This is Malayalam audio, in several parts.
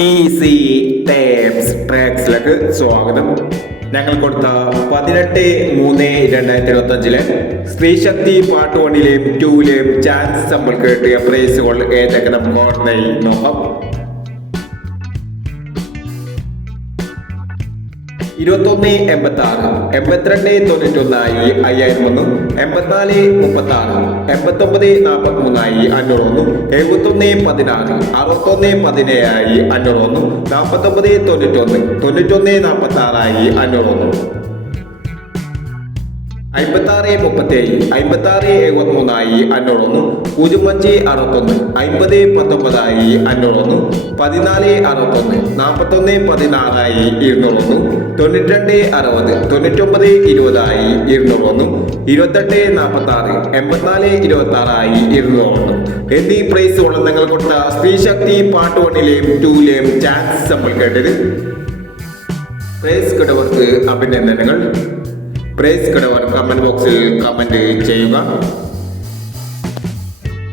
ഈസി ടേപ്സ് ട്രാക്സിലേക്ക് സ്വാഗതം. ഞങ്ങൾ കൊടുത്ത 18/3/2025 സ്ത്രീശക്തി പാർട്ട് 1ലെയും 2ലെയും ചാൻസ് നമ്മൾക്ക് കിട്ടിയ പ്രൈസുകൾ ഏതൊക്കെ നമുക്ക് ഓർമ്മയിൽ നോക്കാം. 2186, 8291 5001, 8436, 8943 501, 7116, 6117 501, 4991, 9146 501, 5637, 5673 501, 0561, 5019 501, 1461, 4116 201, 9260, 9920 201, 2846, 8426 201 എന്നീ പ്രൈസുകൾ നിങ്ങൾ കൊടുത്ത സ്ത്രീശക്തി പാർട്ട് 1ലെയും 2ലെയും ചാൻസ് നമ്മൾ കേട്ടത്. പ്രൈസ് കിട്ടവർക്ക് അഭിനന്ദനങ്ങൾ. പ്രൈസ് കിട്ടവർ കമന്റ് ബോക്സിൽ കമന്റ് ചെയ്യുക.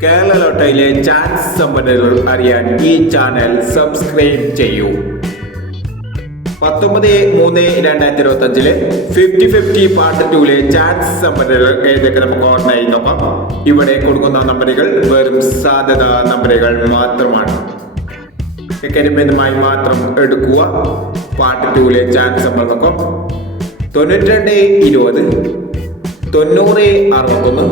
കേരള ലോട്ടറിയിലെ ചാൻസ് സമ്പന്നതകൾ അറിയാൻ ഈ ചാനൽ സബ്സ്ക്രൈബ് ചെയ്യൂ. 19/3/2025 50-50 പാർട്ട് 2ലെ ചാൻസ് സമ്പന്നതകൾ ഏതൊക്കെ നമുക്ക് ഓർമ്മയായി നോക്കാം. ഇവിടെ കൊടുക്കുന്ന നമ്പറുകൾ വെറും സാധ്യത നമ്പറുകൾ മാത്രമാണ്. എക്കഡമികമായി മാത്രം എടുക്കുക. പാർട്ട് 2ലെ ചാൻസ് നമ്മൾ നോക്കാം. 9220, 9061,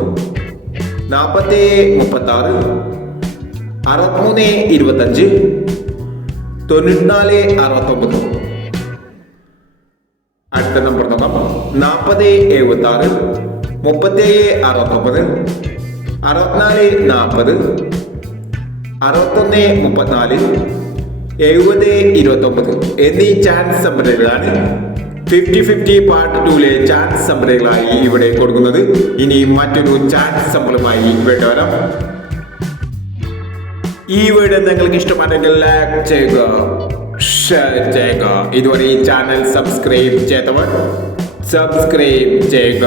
4736, 6325, 9469. അടുത്ത നമ്പർ നോക്കാം. 4076, 3769, 6440, 6134, 7029 എന്നീ ചാൻസ് നമ്പറുകളാണ് 50-50 പാർട്ട് 2ലെ ചാൻസ് നമ്പറുകളായി ഇവിടെ കൊടുക്കുന്നത്. ഇനി മറ്റൊരു ചാൻസ് നമ്പറുമായി ഇവിടെ വരാം. ഈ വീഡിയോ നിങ്ങൾക്ക് ഇഷ്ടമാണെങ്കിൽ ലൈക്ക് ചെയ്യുക, ഷെയർ ചെയ്യുക. ഇതുവരെ ഈ ചാനൽ സബ്സ്ക്രൈബ് ചെയ്തവർ സബ്സ്ക്രൈബ് ചെയ്യുക.